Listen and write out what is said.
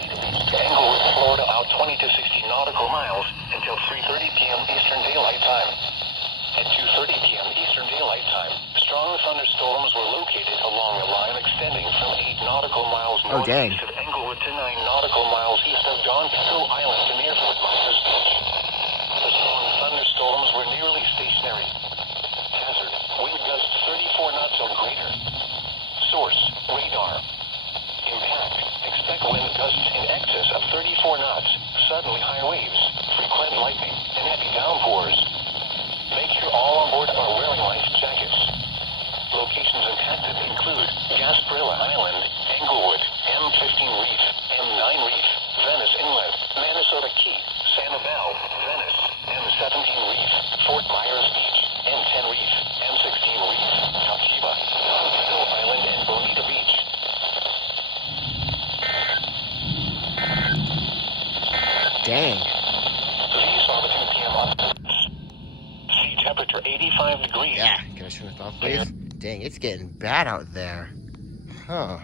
Bonita Beach to Englewood, Florida, out 20 to 60 nautical miles until 3:30 p.m. Eastern Daylight Time. At 2:30 p.m. Eastern Daylight Time, strong thunderstorms were located along a line extending from 8 nautical miles northeast of Englewood to 9 nautical miles east of Don Pedro Island to near Fort Myers Beach. The strong thunderstorms were nearly stationary. Hazard, wind gusts 34 knots or greater. Source, radar. Impact, expect wind gusts in excess of 34 knots, suddenly high waves, frequent lightning, and heavy downpours. Make sure all on board are wearing life jackets. Locations impacted include Gasparilla Island, Englewood, M15 Reef, M9 Reef, Venice Inlet, Minnesota Key, Sanibel, Venice, M17 Reef, Fort Myers Beach, M10 Reef, M16 Reef, Toshiba, Don Pedro Island, and Bonita Beach. Dang. These are the 2 p.m. updates. Sea temperature 85 degrees. Yeah, can I turn this off, please? Dang, it's getting bad out there. Huh.